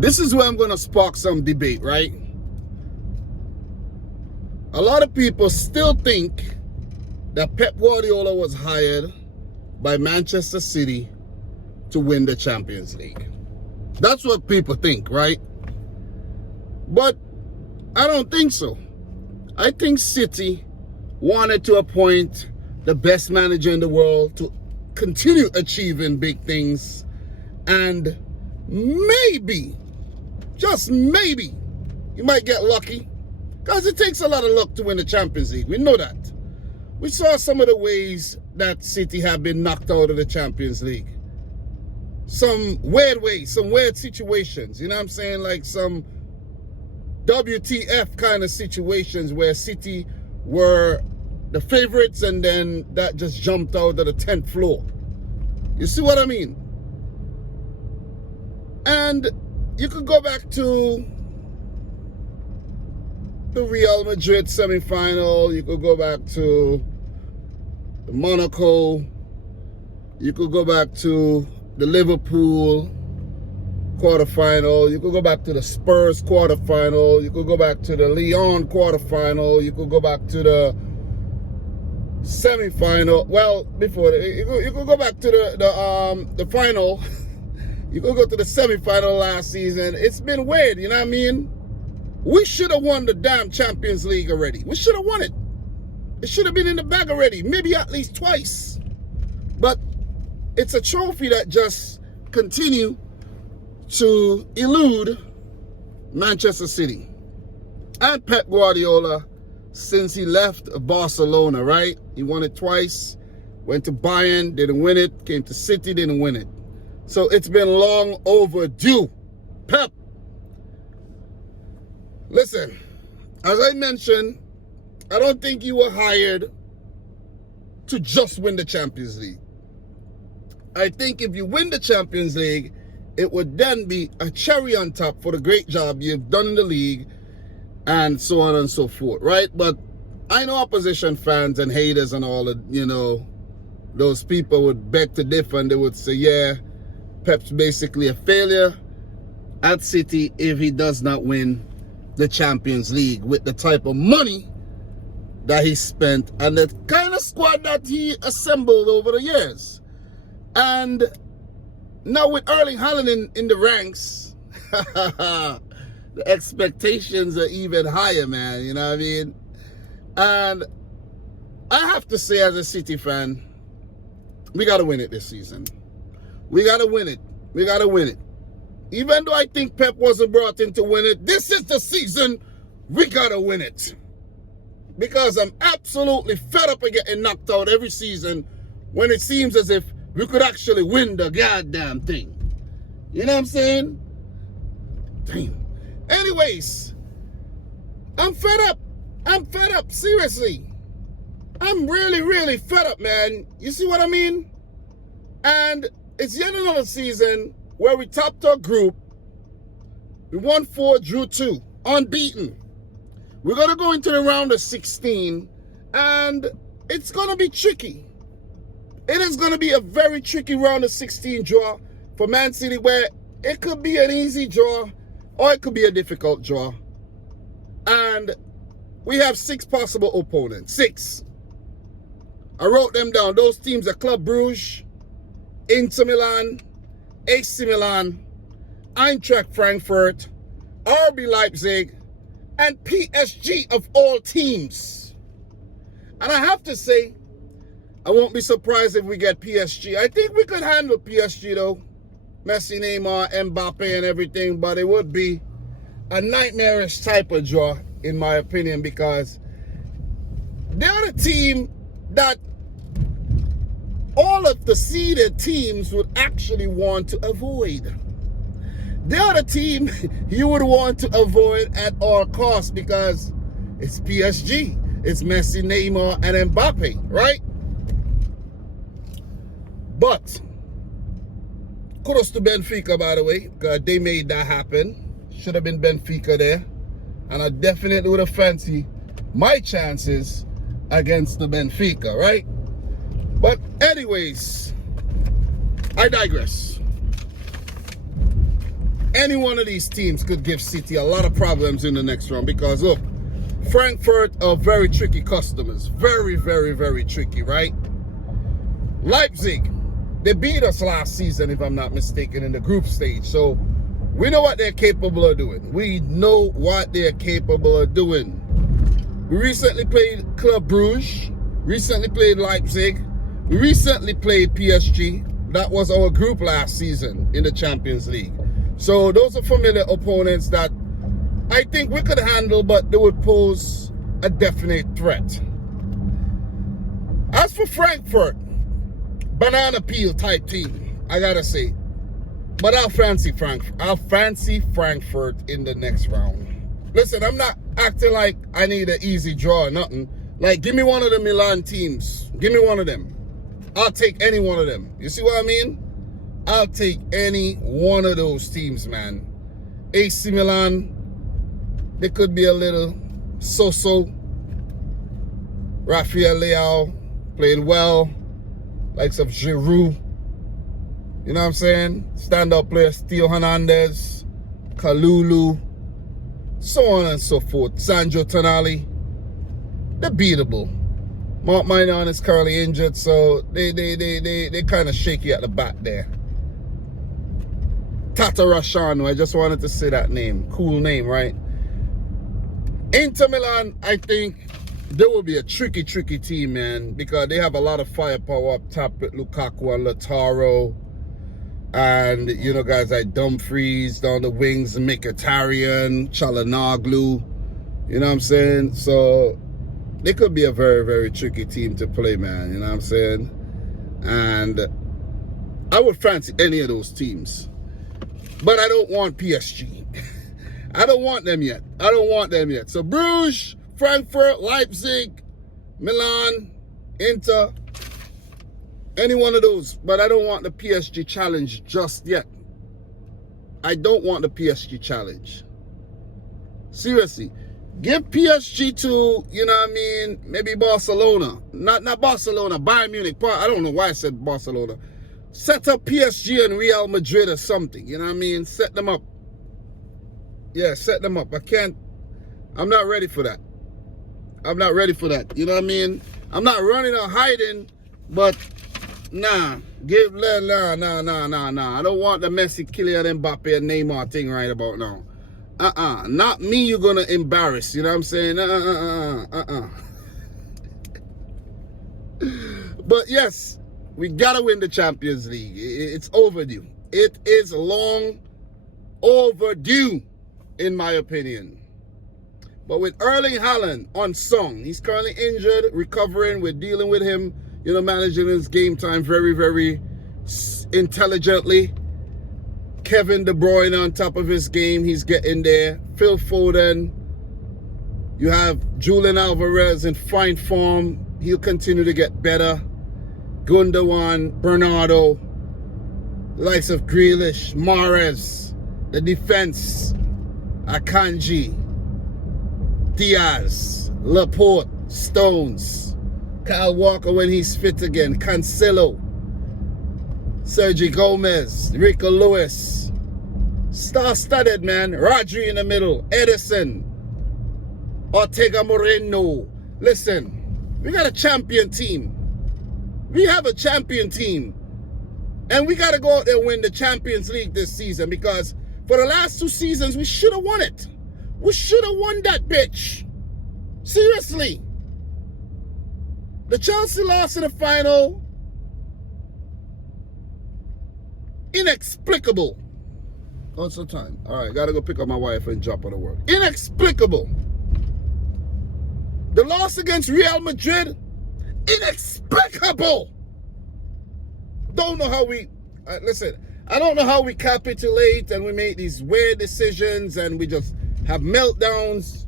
This is where I'm going to spark some debate, right? A lot of people still think that Pep Guardiola was hired by Manchester City to win the Champions League. That's what people think, right? But I don't think so. I think City wanted to appoint the best manager in the world to continue achieving big things, and maybe, just maybe, you might get lucky, because it takes a lot of luck to win the Champions League. We know that. We saw some of the ways that City have been knocked out of the Champions League. Some weird ways, some weird situations, you know what I'm saying? Like some WTF kind of situations where City were the favorites and then that just jumped out of the 10th floor. You see what I mean? And you could go back to the Real Madrid semi-final. You could go back to the Monaco. You could go back to the Liverpool quarterfinal. You could go back to the Spurs quarterfinal. You could go back to the Lyon quarterfinal. You could go back to the semi-final. Well, before you could go back to the final. You could go to the semi-final last season. It's been weird, you know what I mean? We should have won the damn Champions League already. We should have won it. It should have been in the bag already, maybe at least twice. But it's a trophy that just continue to elude Manchester City and Pep Guardiola since he left Barcelona, right? He won it twice, went to Bayern, didn't win it, came to City, didn't win it. So it's been long overdue. Pep, listen, as I mentioned, I don't think you were hired to just win the Champions League. I think if you win the Champions League, it would then be a cherry on top for the great job you've done in the league and so on and so forth, right? But I know opposition fans and haters and all of, you know, those people would beg to differ and they would say, yeah, Pep's basically a failure at City if he does not win the Champions League with the type of money that he spent and the kind of squad that he assembled over the years. And now with Erling Haaland in the ranks, the expectations are even higher, man. You know what I mean? And I have to say, as a City fan, we got to win it this season. We got to win it. We got to win it. Even though I think Pep wasn't brought in to win it, this is the season we got to win it. Because I'm absolutely fed up of getting knocked out every season when it seems as if we could actually win the goddamn thing. You know what I'm saying? Damn. Anyways, I'm fed up. I'm fed up, seriously. I'm really, really fed up, man. You see what I mean? And it's yet another season where we topped our group. We won 4, drew 2, unbeaten. We're going to go into the round of 16, and it's going to be tricky. It is going to be a very tricky round of 16 draw for Man City, where it could be an easy draw or it could be a difficult draw. And we have 6 possible opponents. 6. I wrote them down. Those teams are Club Brugge, Inter Milan, AC Milan, Eintracht Frankfurt, RB Leipzig, and PSG of all teams. And I have to say, I won't be surprised if we get PSG. I think we could handle PSG though. Messi, Neymar, Mbappe and everything, but it would be a nightmarish type of draw, in my opinion, because they're the team that all of the seeded teams would actually want to avoid. They're the team you would want to avoid at all costs because it's PSG. It's Messi, Neymar, and Mbappe, right? But kudos to Benfica, by the way, because they made that happen. Should have been Benfica there. And I definitely would have fancied my chances against the Benfica, right? But anyways, I digress. any one of these teams could give City a lot of problems in the next round because, look, Frankfurt are very tricky customers. Very, very, very tricky, right? Leipzig, they beat us last season, if I'm not mistaken, in the group stage. So we know what they're capable of doing. We know what they're capable of doing. We recently played Club Brugge, recently played Leipzig, we recently played PSG. That was our group last season in the Champions League. So those are familiar opponents that I think we could handle, but they would pose a definite threat. As for Frankfurt, banana peel type team, I gotta say. But I'll fancy Frankfurt in the next round. Listen, I'm not acting like I need an easy draw or nothing. Like, give me one of the Milan teams. Give me one of them. I'll take any one of them. You see what I mean? I'll take any one of those teams, man. AC Milan, they could be a little so-so. Rafael Leao playing well. Likes of Giroud. You know what I'm saying? Stand-up players, Theo Hernandez, Kalulu, so on and so forth. Sandro Tonali. They're beatable. Mark Maignan is currently injured, so they kind of shaky at the back there. Tata Rashano, I just wanted to say that name. Cool name, right? Inter Milan, I think they will be a tricky team, man, because they have a lot of firepower up top with Lukaku and Lautaro. And, you know, guys like Dumfries down the wings, Mkhitaryan, Çalhanoğlu. You know what I'm saying? So they could be a very, very tricky team to play, man. You know what I'm saying? And I would fancy any of those teams. But I don't want PSG. I don't want them yet. So Bruges, Frankfurt, Leipzig, Milan, Inter, any one of those. But I don't want the PSG challenge just yet. I don't want the PSG challenge. Seriously. Give PSG to, you know what I mean, maybe Barcelona. Not Barcelona, Bayern Munich. I don't know why I said Barcelona. Set up PSG and Real Madrid or something. You know what I mean? Set them up. Yeah, set them up. I'm not ready for that. You know what I mean? I'm not running or hiding, but nah. Nah. I don't want the Messi, Kylian Mbappe, and Neymar thing right about now. Not me you're gonna embarrass, you know what I'm saying? But yes, we gotta win the Champions League. It's overdue. It is long overdue, in my opinion. But with Erling Haaland unsung, he's currently injured, recovering. We're dealing with him, you know, managing his game time very, very intelligently. Kevin De Bruyne on top of his game, he's getting there. Phil Foden. You have Julian Alvarez in fine form. He'll continue to get better. Gundogan, Bernardo, the likes of Grealish, Mahrez, the defense, Akanji, Diaz, Laporte, Stones, Kyle Walker when he's fit again, Cancelo, Sergio Gomez, Rico Lewis, star-studded, man. Rodri in the middle, Edison, Ortega Moreno. Listen, we got a champion team. We have a champion team. And we got to go out there and win the Champions League this season, because for the last 2 seasons, we should have won it. We should have won that bitch. Seriously. The Chelsea lost in the final. Inexplicable. What's the time? All right, got to go pick up my wife and drop her to work. Inexplicable. The loss against Real Madrid. Inexplicable. Don't know how we listen. I don't know how we capitulate and we make these weird decisions and we just have meltdowns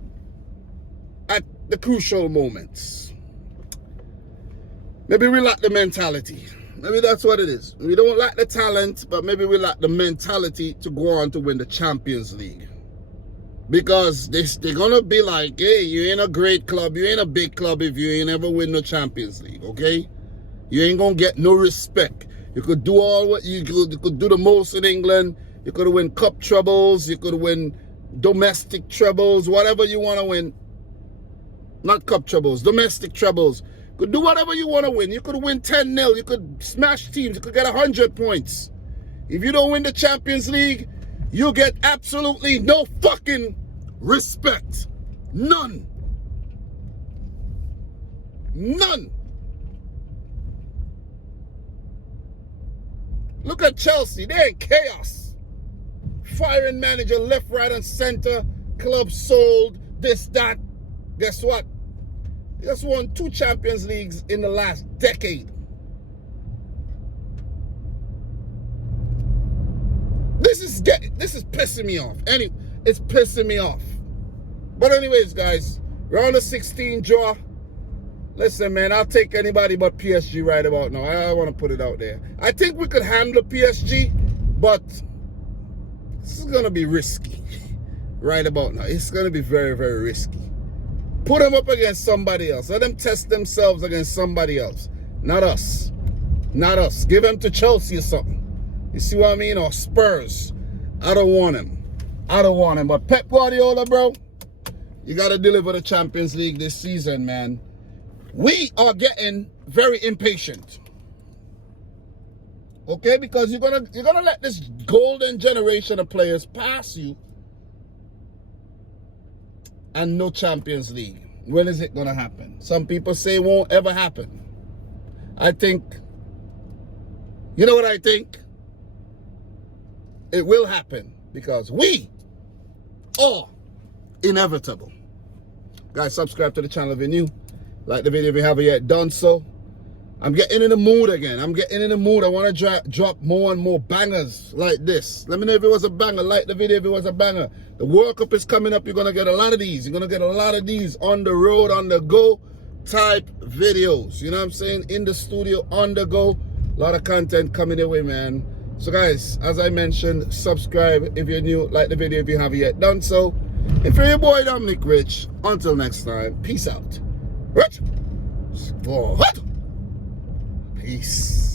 at the crucial moments. Maybe we lack the mentality. Maybe that's what it is. We don't lack the talent, but maybe we lack the mentality to go on to win the Champions League. Because they're going to be like, hey, you ain't a great club, you ain't a big club if you ain't ever win the Champions League, okay? You ain't going to get no respect. You could do all what you could do the most in England. You could win cup trebles. You could win domestic trebles, whatever you want to win. Not cup trebles, domestic trebles. You could do whatever you want to win. You could win 10-0. You could smash teams. You could get 100 points. If you don't win the Champions League, you get absolutely no fucking respect. None. None. Look at Chelsea. They're in chaos. Firing manager left, right, and center. Club sold. This, that. Guess what? They just won 2 Champions Leagues in the last decade. This is pissing me off. It's pissing me off. But anyways, guys, round of 16 draw. Listen, man, I'll take anybody but PSG right about now. I want to put it out there. I think we could handle PSG, but this is going to be risky right about now. It's going to be very, very risky. Put them up against somebody else. Let them test themselves against somebody else. Not us. Not us. Give them to Chelsea or something. You see what I mean? Or Spurs. I don't want him. I don't want him. But Pep Guardiola, bro, you got to deliver the Champions League this season, man. We are getting very impatient. Okay? Because you're gonna let this golden generation of players pass you and no Champions League. When is it gonna happen? Some people say it won't ever happen. I think, you know what I think? It will happen because we are inevitable. Guys, subscribe to the channel if you're new. Like the video if you haven't yet done so. I'm getting in the mood again. I'm getting in the mood. I want to drop more and more bangers like this. Let me know if it was a banger. Like the video if it was a banger. The World Cup is coming up. You're going to get a lot of these. You're going to get a lot of these on the road, on the go type videos. You know what I'm saying? In the studio, on the go. A lot of content coming your way, man. So guys, as I mentioned, subscribe if you're new. Like the video if you haven't yet done so. If you're your boy Dominic Rich, until next time, peace out. Rich. Peace.